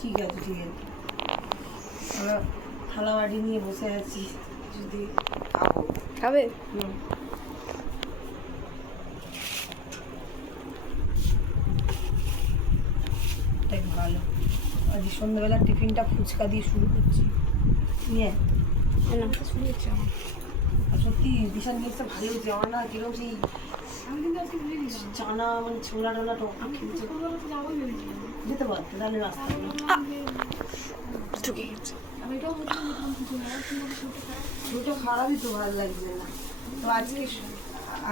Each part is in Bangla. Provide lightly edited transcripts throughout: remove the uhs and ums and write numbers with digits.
ঠিক আছে ঠিক আছে, আমরা থালা বাটি নিয়ে বসে আছি, যদি খাবে? দেখ ভালো। আজ সন্ধ্যাবেলা টিফিনটা ফুচকা দিয়ে শুরু করছি। নিয়ে শুরু হচ্ছে আমার। আর সত্যি বিশাল জিনিসটা ভালো হয়েছে আমার না, কিরকম সেই আমি কিন্তু আজকে ভুলে গেছি। চানা মানে ছোলা টোলা টক খেয়েছে। যাবো ভেবেছিলাম। যেতে পারতো তাহলে রাস্তা ঢুকে গেছে। আমি এটাও বলছিলাম কিছু না, দুটো খারাপই তো ভালো লাগছে না। তো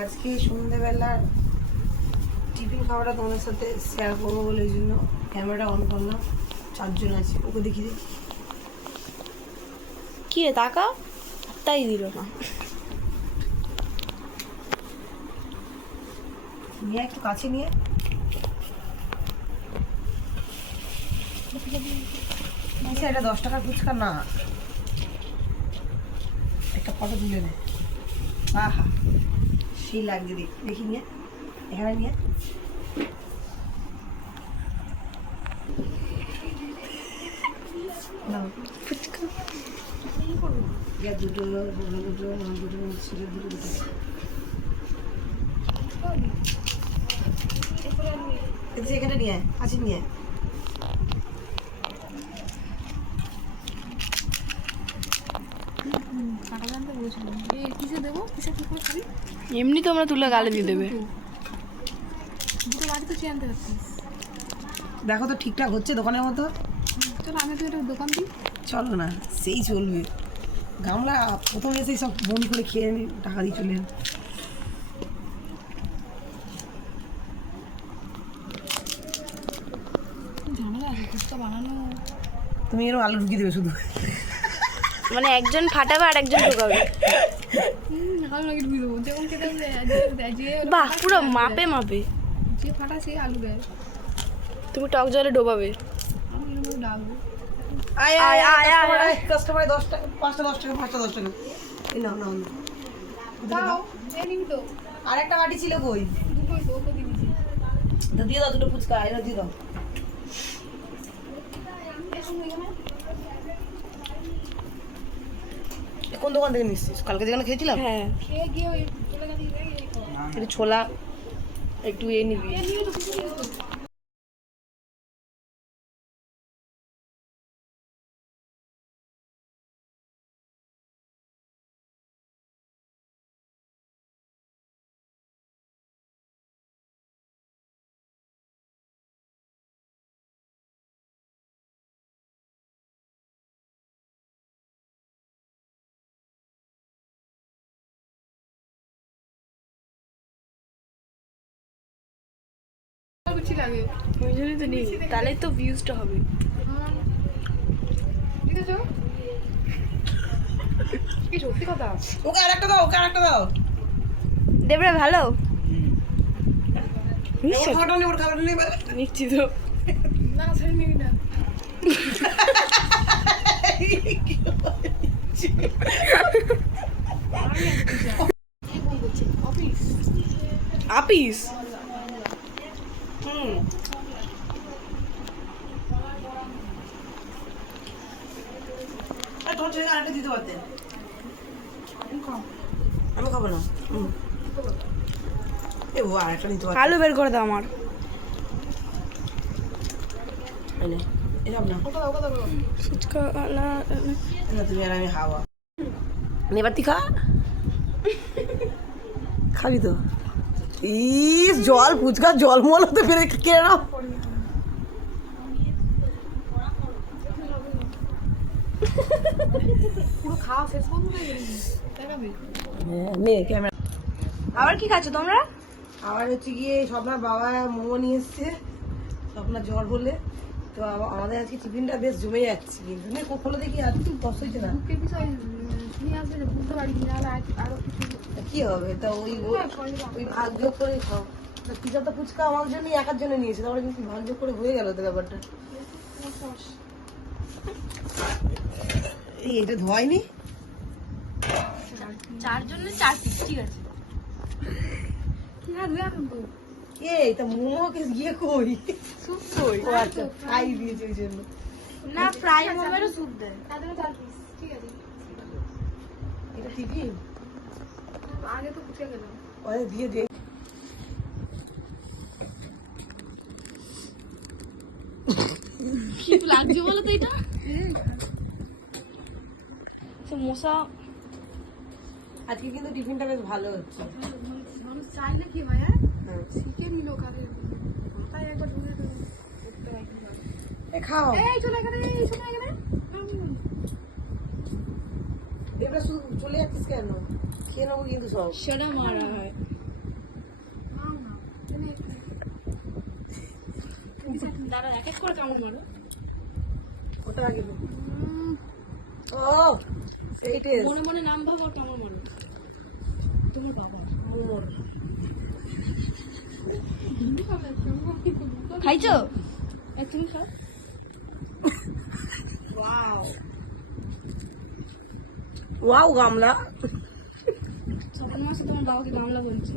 আজকে সন্ধ্যেবেলার টিফিন খাওয়াটা তোমাদের সাথে শেয়ার করবো বলে ওই জন্য ক্যামেরাটা অন করলাম। 4 জন আছে, ওকে দেখি দেখি কি রে তাকা, তাই দিল না। নিয়ে একটু কাছে নিয়ে এটা 10 টাকার ফুচকা না, একটা ফটো তুলে নে। আহা সেই লাগছে, দেখি নিয়ে এখানে নিয়ে ফুচকা দুটো দুটো এখানে নিয়ে আছে নিয়ে এমনি তো আমরা তুলে গালে দিয়ে দেবে। দেখো তো ঠিকঠাক হচ্ছে দোকানের মতো। চলো আমি তো এটা দোকান দিই। চলো না, সেই চলবে। গামলা প্রথম এসেই সব বমি করে খেয়ে নি, টাকা দিয়ে চলে ঝামেলা আছে ফুচকা বানানো। তুমি এরকম আলু ঢুকিয়ে দেবে শুধু, মানে একজন ফাটাবে আর একজন ঢোকাবে। বাহ, পুরো মাপে মাপে যে ফাটা সে আলু দেয়। তুমি টক জলে ডোবাবে। কাস্টমার 10 টাকা, 5টা 10 টাকা, 5টা 10 টাকা। এই নাও নাও নাও। আর একটা বাটি ছিল কই? তো দিয়ে দাও দুটো ফুচকা, এনে দিয়ে দাও। কোন দোকান থেকে নিচ্ছিস? কালকে যেখানে খেয়েছিলাম? হ্যাঁ, একটু ছোলা একটু এ নিবি। ওই জন্যই তো নিই, তাহলেই তো ভিউজটা হবে। ঠিক আছে, কি সত্যি কথা। ওকে আরেকটা দাও, ওকে আরেকটা দাও। দেবরা ভালো ওর খাবারটা নেই, ওর খাবারটা নেই। নিচ্ছি তো না, স্যার নিবি না। আপিস তোর ছেলে আরেকটা দিতে পারতেন। আমি খাবো না। এ ও আরেকটা নিতে পারতেন। আলু বের করে দাও আমার। এসব না, ফুচকা না তুমি আর আমি খাওয়া। এবার তুই খা, খাবি তো? ইস জল, ফুচকা জল মল হতে পেরে কে নাও। পুরো খাওয়া শেষ করবো নে ক্যামেরা। আবার কি খাচ্ছ তোমরা? আবার হচ্ছে গিয়ে স্বপ্নার বাবা মোমো নিয়ে এসছে, স্বপ্নার জ্বর বলে। তো আমাদের আজকে টিফিনটা বেশ জমে যাচ্ছে, তুমি খোলো দেখি আর একটু কষ্ট হচ্ছে না? কি হবে তা ওই ওই ভাগ যোগ করে খাও। পিজা তো ফুচকা আমার জন্য একার জন্য নিয়েছে, তারপরে কিন্তু ভাগ যোগ করে হয়ে গেল তো ব্যাপারটা। এই এটা ধোয়নি, 4 জন্য 4 পিস, ঠিক আছে। এই তা মোমো কে গিয়ে কই? সুপ কই? ও আচ্ছা খাই দিয়েছে ওই জন্য। না ফ্রাই মোমেরও স্যুপ দেয়। তাদের 4 পিস ঠিক আছে। এটা টিফিন আগে তো ফুটে গেল। ওই দিয়ে দিয়ে কি লাগছে বলো তো এটা? মশা আজকে কিন্তু টিফিনটা বেশ ভালো হচ্ছে। মানুষ চাইলে কি হয় হ্যাঁ হ্যাঁ। শিখে নিল কারে তাই একবার ঢুকে দেবো করতে হয় কি হয়। এ খাও এই চলে এখানে এই চলে এখানে এবার শুধু চলে যাচ্ছিস কেন? খেয়ে নেবো কিন্তু সব। সেটা মারা হয় দাঁড়া এক এক করে কামড় মারো। ওটা আগে নে। ও এই টেস্ট মনে মনে নাম ভাবো আর কামড় মারো। তোমার বাবা মোমোর। খাইছো? তুমি খাও। ওয়াও ওয়াও গামলা। স্বপ্ন মাসে তোমার বাবাকে গামলা বলছে।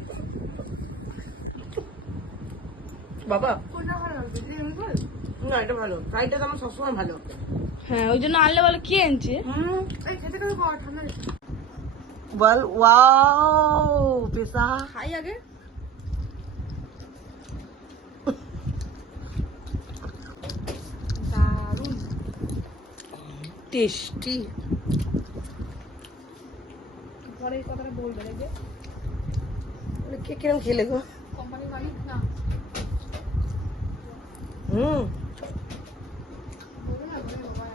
বাবা কোনটা ভালো লাগছে? না এটা ভালো, ফ্রাইডটা তো আমার সবসময় ভালো। হ্যাঁ ওই জন্য আনলে বলে কি আনছে? এই খেতে খেতে খাওয়া ঠান্ডা বল ওয়াও পেশা খাই আগে। দারুণ টেস্টি। পরে এই কথাটা বলবে দেখবে কে কিরম খেলে গো? কোম্পানির মালিক না হুম বলবে না বলে বাবা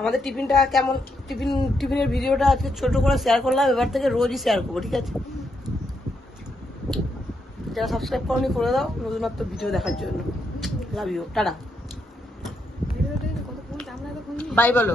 আমাদের টিফিনটা কেমন, টিফিনের ভিডিওটা আজকে ছোট করে শেয়ার করলাম, এবার থেকে রোজই শেয়ার করবো, ঠিক আছে? যারা সাবস্ক্রাইব করনি করে দাও নতুনত্ব ভিডিও দেখার জন্য। লাভ ইউ, টাটা, কত কোন চামড়া তো কোন বাই বলো।